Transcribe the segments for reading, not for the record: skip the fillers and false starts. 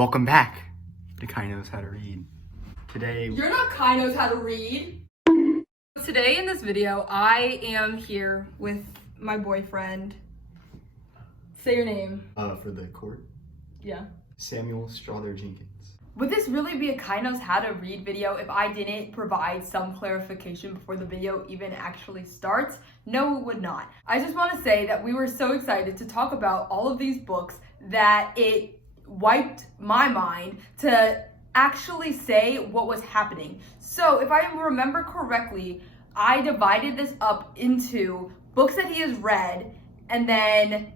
Welcome back to Kai Knows How to Read. Today... You're not Kai Knows How to Read. Today in this video, I am here with my boyfriend. Say your name. For the court? Yeah. Samuel Strother Jenkins. Would this really be a Kai Knows How to Read video if I didn't provide some clarification before the video even actually starts? No, it would not. I just want to say that we were so excited to talk about all of these books that it wiped my mind to actually say what was happening. So if I remember correctly, I divided this up into books that he has read, and then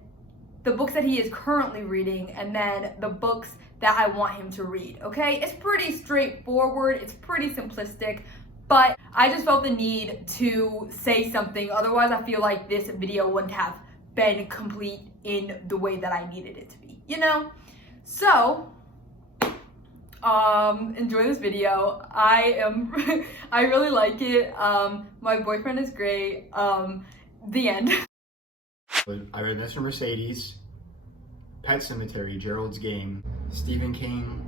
the books that he is currently reading, and then the books that I want him to read, okay? It's pretty straightforward, it's pretty simplistic, but I just felt the need to say something. Otherwise, I feel like this video wouldn't have been complete in the way that I needed it to be, you know? So, enjoy this video. I really like it. My boyfriend is great. The end. I read Mr. Mercedes, Pet Sematary, Gerald's Game. Stephen King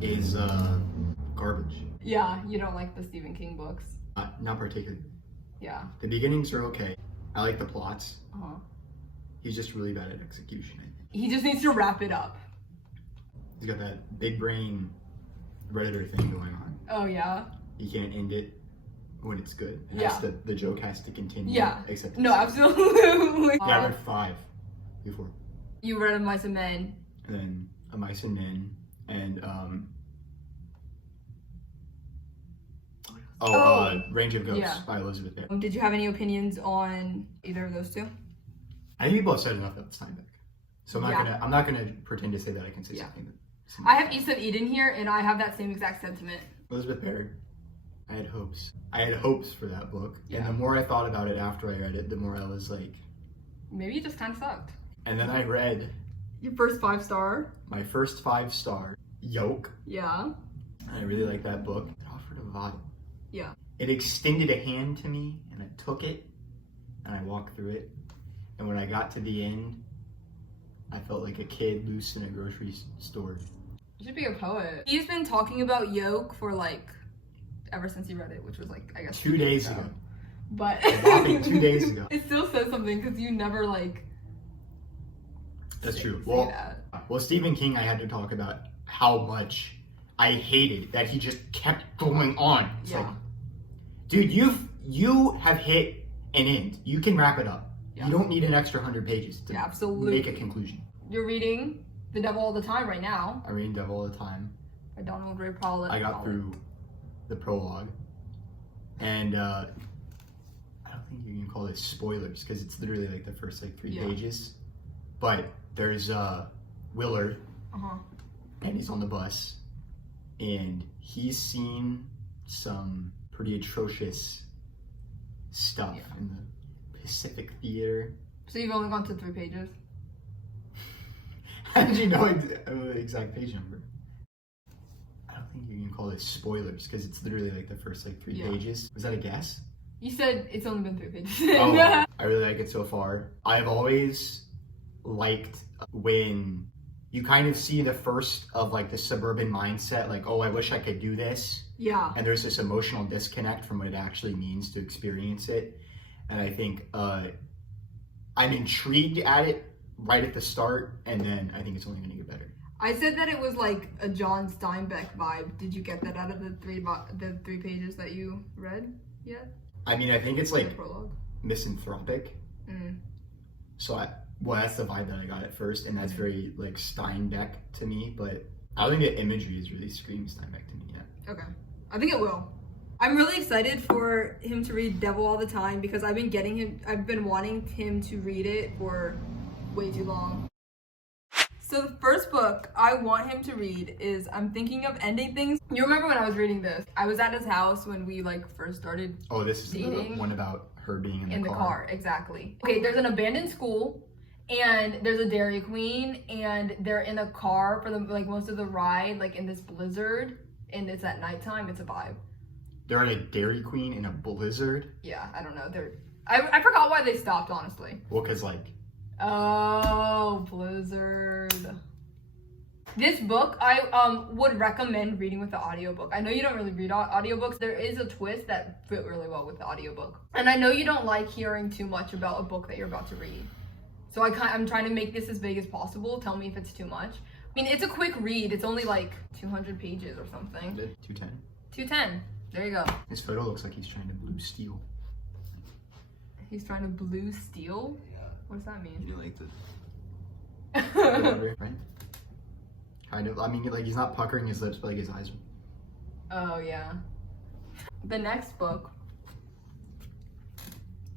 is garbage. Yeah, you don't like the Stephen King books. Not particularly. Yeah. The beginnings are okay. I like the plots. Uh-huh. He's just really bad at execution, I think. He just needs to wrap it up. He's got that big brain Redditor thing going on. Oh, yeah? He can't end it when it's good. The joke has to continue. Yeah. Except no, absolutely. Yeah, I read 5 before. You read A Mice and Men. And then A Mice and Men, and Range of Ghosts by Elizabeth Barrett. Did you have any opinions on either of those two? I think people have said enough about Steinbeck, so I'm not gonna pretend to say that I can say something. I have East of Eden here, and I have that same exact sentiment. Elizabeth Barrett. I had hopes. I had hopes for that book, and Yeah. the more I thought about it after I read it, the more I was like, maybe it just kind of sucked. And then I read Your first 5-star. my first 5-star, Yoke. Yeah. And I really like that book. It offered a vibe. Yeah. It extended a hand to me, and I took it, and I walked through it. And when I got to the end, I felt like a kid loose in a grocery store. You should be a poet. He's been talking about Yoke for ever since he read it, which was I guess 2 days ago. But whopping 2 days ago. It still says something because you never That's true. Say that. Well, Stephen King, I had to talk about how much I hated that he just kept going on. It's like, dude, you have hit an end. You can wrap it up. Yeah. You don't need an extra 100 pages to absolutely make a conclusion. You're reading The Devil All the Time right now. I'm reading Devil All the Time. By Donald Ray Pollock. I got through the prologue, and I don't think you can call this spoilers because it's literally the first 3 pages. But there's Willard, and he's on the bus, and he's seen some pretty atrocious stuff in the Pacific Theater. So you've only gone to 3 pages? How did you know the exact page number? I don't think you can call this spoilers because it's literally the first 3 pages. Was that a guess? You said it's only been 3 pages. Oh, I really like it so far. I've always liked when you kind of see the first of the suburban mindset, oh, I wish I could do this. Yeah. And there's this emotional disconnect from what it actually means to experience it. And I think I'm intrigued at it right at the start, and then I think it's only going to get better. I said that it was a John Steinbeck vibe. Did you get that out of the 3 pages that you read yet? I mean, I think it's prologue. misanthropic. So that's the vibe that I got at first, and that's very Steinbeck to me, but I don't think the imagery is really screaming Steinbeck to me yet. Okay. I think it will. I'm really excited for him to read Devil All the Time because I've been wanting him to read it for way too long. So the first book I want him to read is I'm Thinking of Ending Things. You remember when I was reading this? I was at his house when we first started this is dating. The one about her being in the car. the car, exactly. Okay, there's an abandoned school, and there's a Dairy Queen, and they're in a car for the most of the ride, in this blizzard, and it's at nighttime. It's a vibe. They're at a Dairy Queen in a blizzard? Yeah, I don't know. I forgot why they stopped, honestly. Well, because Oh, blizzard. This book, I would recommend reading with the audiobook. I know you don't really read audiobooks. There is a twist that fit really well with the audiobook. And I know you don't like hearing too much about a book that you're about to read. So I'm trying to make this as big as possible. Tell me if it's too much. I mean, it's a quick read. It's only like 200 pages or something. 210. 210. There you go. His photo looks like he's trying to blue steel. He's trying to blue steel? Yeah. What does that mean? You like the Right? Kind of. I mean, like, he's not puckering his lips, but like his eyes are. Oh, yeah. The next book,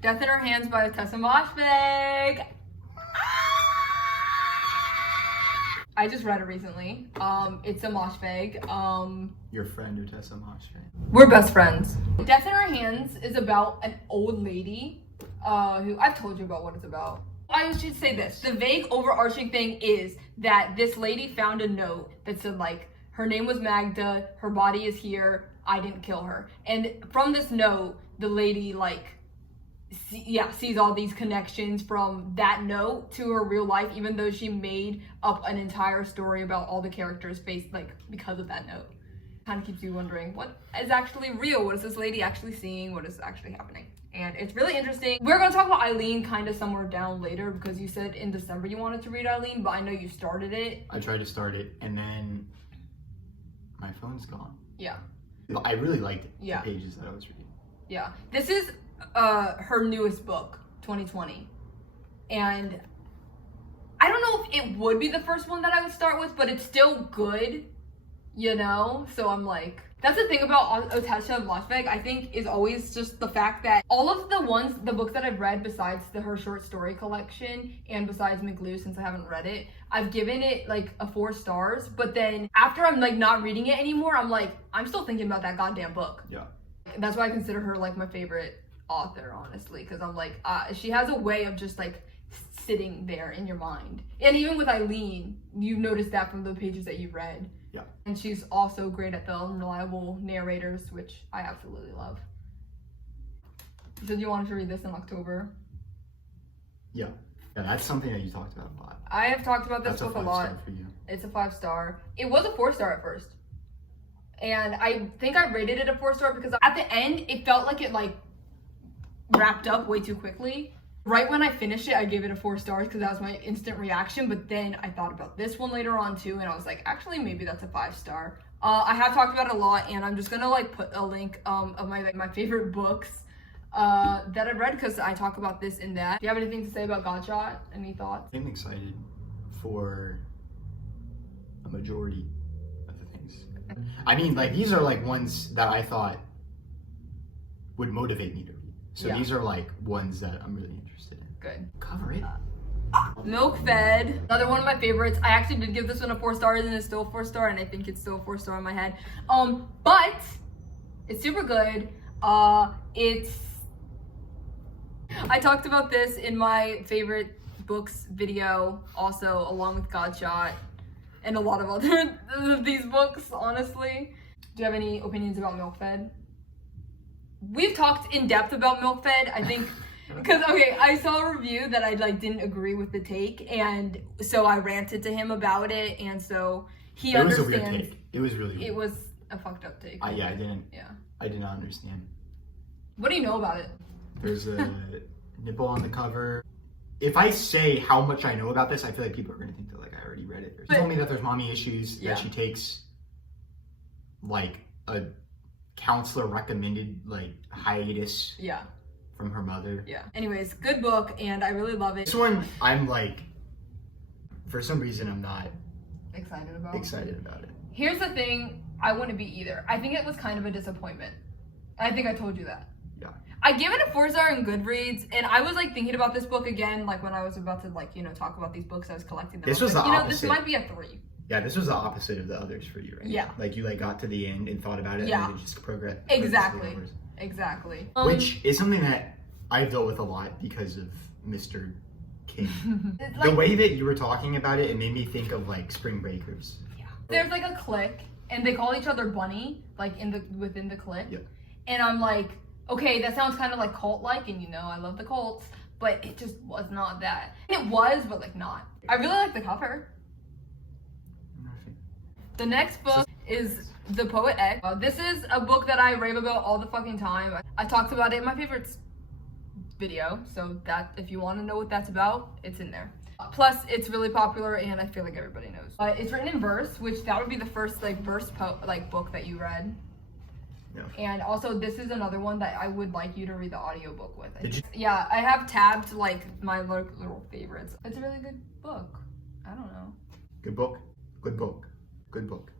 Death in Her Hands by Tessa Moshfegh. I just read it recently. It's a Moshfegh. Your friend Utessa Moshfegh. We're best friends. Death in Her Hands is about an old lady who I've told you about what it's about. I should say this. The vague overarching thing is that this lady found a note that said like, her name was Magda, her body is here, I didn't kill her. And from this note, the lady like, sees all these connections from that note to her real life, even though she made up an entire story about all the characters based like because of that note. Kind of keeps you wondering what is actually real. What is this lady actually seeing? What is actually happening? And it's really interesting. We're going to talk about Eileen kind of somewhere down later because you said in December you wanted to read Eileen, but I know you started it. I tried to start it and then my phone's gone. Yeah. I really liked it. Yeah. The pages that I was reading. Yeah. This is her newest book, 2020. And I don't know if it would be the first one that I would start with, but it's still good, you know? So I'm like, that's the thing about Untitled Chapter, I think, is always just the fact that all of the books that I've read besides her short story collection and besides McLew, since I haven't read it, I've given it like a 4 stars. But then after I'm like not reading it anymore, I'm like, I'm still thinking about that goddamn book. Yeah. That's why I consider her like my favorite author, honestly, because I'm like, she has a way of just like sitting there in your mind. And even with Eileen, you've noticed that from the pages that you've read. Yeah. And she's also great at the unreliable narrators, which I absolutely love. You said you wanted to read this in October. Yeah. Yeah, that's something that you talked about a lot. I have talked about this That's book a a lot. 5-star for you. It's a 5-star. It was a 4-star at first. And I think I rated it a 4-star because at the end, it felt like it like wrapped up way too quickly. Right when I finished it, I gave it a 4 stars because that was my instant reaction. But then I thought about this one later on too, and I was like, actually, maybe that's a 5-star. I have talked about it a lot, and I'm just gonna like put a link of my favorite books that I've read because I talk about this and that. Do you have anything to say about Godshot? Any thoughts? I'm excited for a majority of the things. I mean, like, these are like ones that I thought would motivate me to read. So Yeah. these are like ones that I'm really interested in. Good. Cover it. Milk Fed, another one of my favorites. I actually did give this one a 4 stars and it's still a 4-star, and I think it's still a 4-star in my head. But it's super good. I talked about this in my favorite books video, also along with Godshot and a lot of other of these books, honestly. Do you have any opinions about Milk Fed? We've talked in depth about Milk Fed, I think, because, okay, I saw a review that I, like, didn't agree with the take, and so I ranted to him about it, and so he understands. It was a weird take. It was really weird. It was a fucked up take. I didn't. Yeah. I did not understand. What do you know about it? There's a nipple on the cover. If I say how much I know about this, I feel like people are going to think that, like, I already read it. She told me that there's mommy issues, Yeah. that she takes, like, a counselor recommended like hiatus from her mother. Yeah. Anyways, good book, and I really love it. This one, I'm like, for some reason, I'm not Excited about it. Here's the thing, I wouldn't be either. I think it was kind of a disappointment. I think I told you that. Yeah. I give it a 4-star in Goodreads, and I was like thinking about this book again, like when I was about to like, you know, talk about these books I was collecting them. This I was like, the this opposite. might be a 3. Yeah, this was the opposite of the others for you, right? Yeah. Like, you like got to the end and thought about it, Yeah. and then it just progressed. Exactly. Which is something that I've dealt with a lot because of Mr. King. Like, the way that you were talking about it, it made me think of like Spring Breakers. yeah. There's like a clique, and they call each other Bunny, like within the clique. Yeah. And I'm like, okay, that sounds kind of like cult-like, and you know, I love the cults, but it just was not that. It was, but like not. I really like the cover. I'm not a The next book is The Poet X. This is a book that I rave about all the fucking time. I talked about it in my favorites video, so that if you want to know what that's about, it's in there. Plus, it's really popular, and I feel like everybody knows. It's written in verse, which that would be the first book that you read. Yeah. And also, this is another one that I would like you to read the audiobook with. Did you? Yeah, I have tabbed like my little favorites. It's a really good book. I don't know. Good book. Good book. Good book.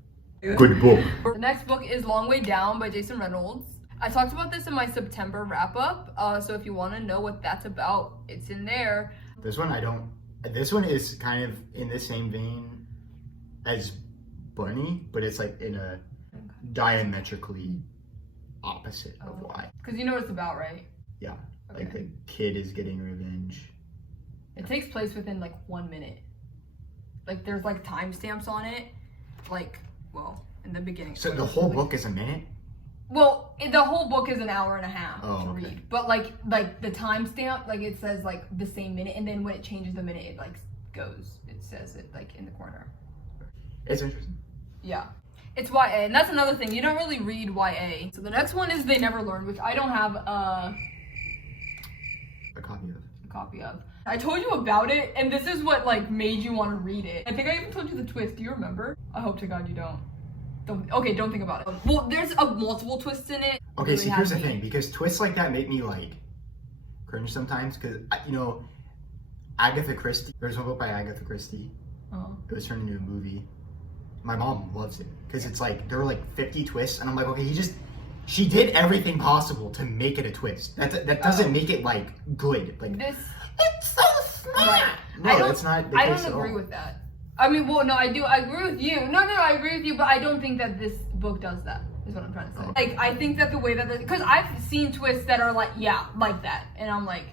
Good book. The next book is Long Way Down by Jason Reynolds. I talked about this in my September wrap up. So if you want to know what that's about, it's in there. This one is kind of in the same vein as Bunny, but it's like in a diametrically opposite of why. Because you know what it's about, right? Yeah. Okay. Like the kid is getting revenge. It takes place within like 1 minute. Like there's like timestamps on it. Like, well, in the beginning. So the whole book is a minute? Well, the whole book is an hour and a half to okay. read. But like the timestamp, like it says like the same minute, and then when it changes the minute, it like goes. It says it like in the corner. It's interesting. Yeah. It's YA, and that's another thing. You don't really read YA. So the next one is They Never Learned, which I don't have a copy of. I told you about it, and this is what like made you want to read it. I think I even told you the twist. Do you remember? I hope to God you don't. Don't think about it. Well, there's multiple twists in it. Okay, Really so here's the happy. thing, because twists like that make me like cringe sometimes, because Agatha Christie. There's one book by Agatha Christie. Oh. It was turned into a movie. My mom loves it because it's like there were like 50 twists, and I'm like, okay, she did everything possible to make it a twist. That doesn't make it like good. Like This. it's so smart. Right. No, that's not the I case don't at agree all. with that. I mean, well, no, I do. I agree with you. No, I agree with you, but I don't think that this book does that. Is what I'm trying to say. Oh. Like, I think that the way that because I've seen twists that are like, yeah, like that, and I'm like,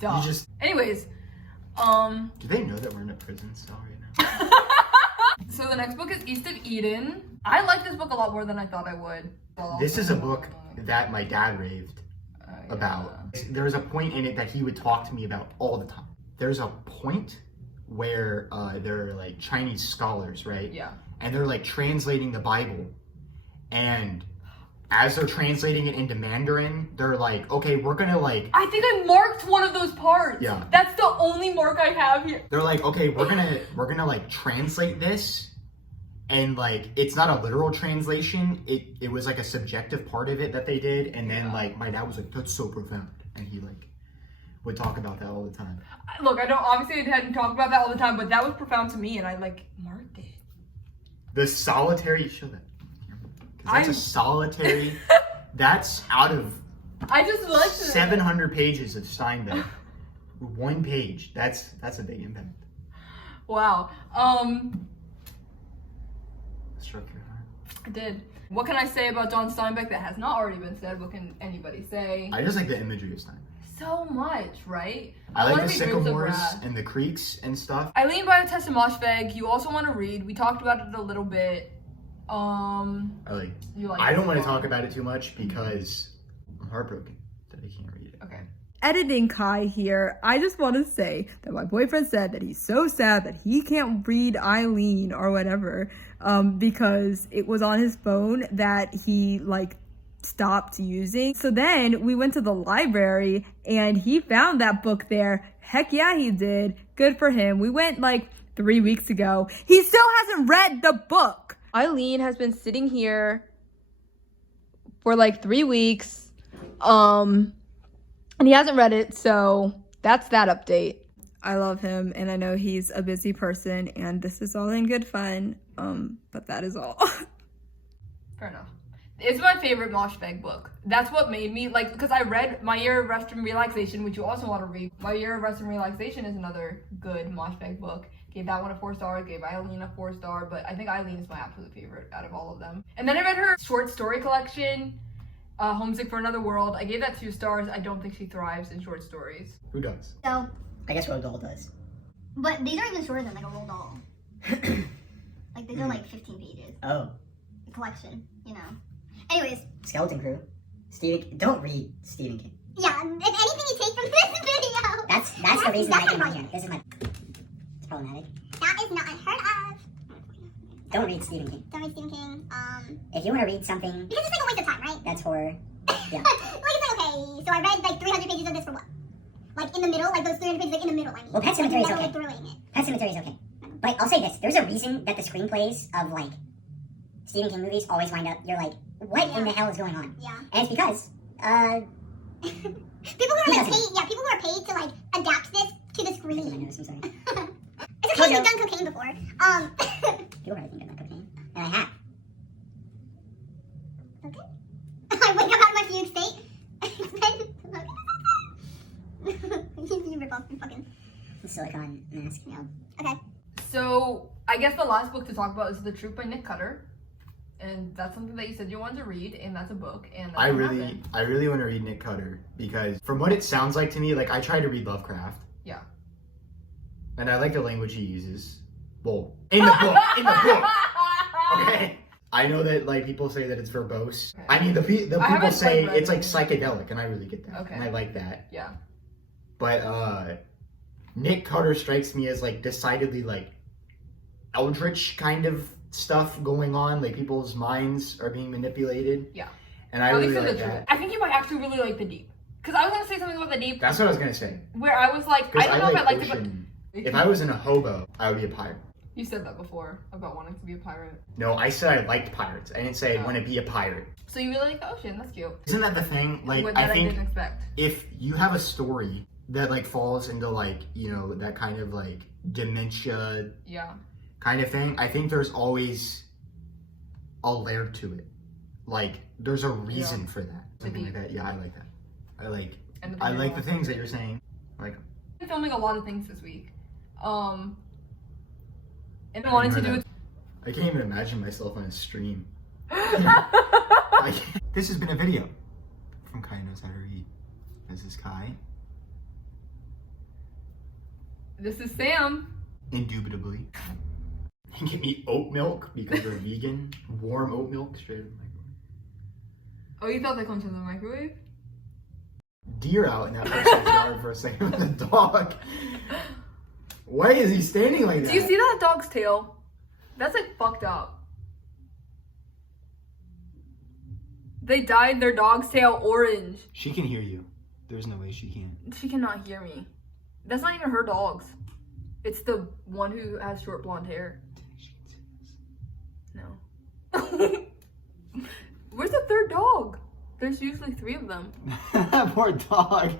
duh. Anyways, Do they know that we're in a prison cell right now? So the next book is East of Eden. I like this book a lot more than I thought I would. This is a book that my dad raved about. There's a point in it that he would talk to me about all the time. There's a point where they're like Chinese scholars, right? Yeah. And they're like translating the Bible. And as they're translating it into Mandarin, they're like, okay, we're gonna like... I think I marked one of those parts. Yeah. That's the only mark I have here. They're like, okay, we're gonna like translate this. And like, it's not a literal translation. It was like a subjective part of it that they did. And then like, my dad was like, that's so profound. And he like would talk about that all the time. Look, I hadn't talked about that all the time, but that was profound to me, and I like marked it. The solitary, show that. 'Cause that's a solitary, that's out of I just like 700 pages of Steinbeck. One page. That's a big impact. Wow. Struck your heart. I did. What can I say about John Steinbeck that has not already been said? What can anybody say? I just like the imagery of Steinbeck. So much, right? I like wanna the read Roots of sycamores Wrath. and the creeks and stuff. Eileen by Tessa Moshfegh, you also want to read. We talked about it a little bit. You like I don't want to this one? talk about it too much because I'm heartbroken that I can't read it. Okay. Editing Kai here. I just want to say that my boyfriend said that he's so sad that he can't read Eileen or whatever because it was on his phone that he like stopped using. So then we went to the library and he found that book there. Heck yeah, he did. Good for him. We went like 3 weeks ago. He still hasn't read the book. Eileen has been sitting here for like 3 weeks. And he hasn't read it, so that's that update. I love him and I know he's a busy person and this is all in good fun. But that is all. Fair enough. It's my favorite Moshfegh book. That's what made me, like, because I read My Year of Rest and Relaxation, which you also want to read. My Year of Rest and Relaxation is another good Moshfegh book. Gave that one a 4 stars, gave Eileen a 4 star, but I think Eileen is my absolute favorite out of all of them. And then I read her short story collection, Homesick for Another World. I gave that 2 stars. I don't think she thrives in short stories. Who does? So, I guess Roald Dahl does. but these aren't even shorter than like a Roald Dahl. Like these are like 15 pages. Oh, A collection, you know. Anyways, Skeleton Crew. Don't read Stephen King. yeah. If anything you take from this video, That's the reason I came exactly here. This is my. It's problematic. That is not unheard of. Don't read Stephen King. Don't read Stephen King. If you want to read something Because it's like a waste of time, right? that's horror, yeah. Like it's like, okay, so I read like 300 pages of this for what? Like in the middle, like those 300 pages, like in the middle. I mean, Well, Pet Sematary is Like, okay. like, thrilling it. Pet Sematary is okay. But I'll say this: there's a reason that the screenplays of like Stephen King movies always wind up. You're like, what in the hell is going on? Yeah. And it's because People who are like paid, people who are paid to like adapt this to the my screen. nose, I'm sorry. It's okay, you've done cocaine before. People probably think I'm not cocaine, and I have. Okay. I wake up out of my fugue state. You rip off your fucking. Silicone mask. No. Okay. So I guess the last book to talk about is The Truth by Nick Cutter. And that's something that you said you wanted to read, and that's a book. And that I didn't really happen. want to read Nick Cutter because from what it sounds like to me, like I tried to read Lovecraft. Yeah. And I like the language he uses. Well, in the book, okay. I know that like people say that it's verbose. Okay. I mean, the people haven't say read it's like it. psychedelic, and I really get that. Okay. And I like that. Yeah. But Nick Cutter strikes me as like decidedly like eldritch kind of stuff going on. Like people's minds are being manipulated. Yeah. And I At really least in like The Truth. that. I think you might actually really like The Deep. Because I was going to say something about The Deep That's what I was gonna say. where I was like, I Because don't I know if I like liked it, ocean. but... If I was in a hobo, I would be a pirate. You said that before about wanting to be a pirate. No, I said I liked pirates. I didn't say I Oh. want to be a pirate. So you really like the ocean. That's cute. Isn't that the thing? Like, What I that I think didn't expect. if you have a story that like falls into like, you know, that kind of like dementia Yeah. kind of thing, I think there's always a layer to it. Like, there's a reason for that. Something like that. Yeah, I like that. I like the things that you're saying. Like, I've been filming a lot of things this week. And I wanted to do I can't even imagine myself on a stream. it. This has been a video from Kai Knows How to Read. This is Kai. This is Sam. Indubitably. And get me oat milk because we're vegan. Warm oat milk straight out of the microwave. Oh, you thought that comes from the microwave? Deer out in that person's yard for a second with a dog. Why is he standing like that? Do you see that dog's tail? That's like fucked up. They dyed their dog's tail orange. She can hear you. There's no way she can. She cannot hear me. That's not even her dog's. It's the one who has short blonde hair. No. Where's the third dog? There's usually 3 of them. That poor dog.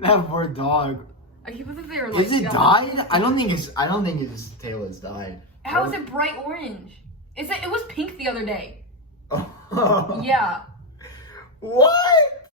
That poor dog. I can't believe they were like. Is it yeah. dyed? I don't think his tail is dyed. How is it bright orange? It was pink the other day. Oh. Yeah. What?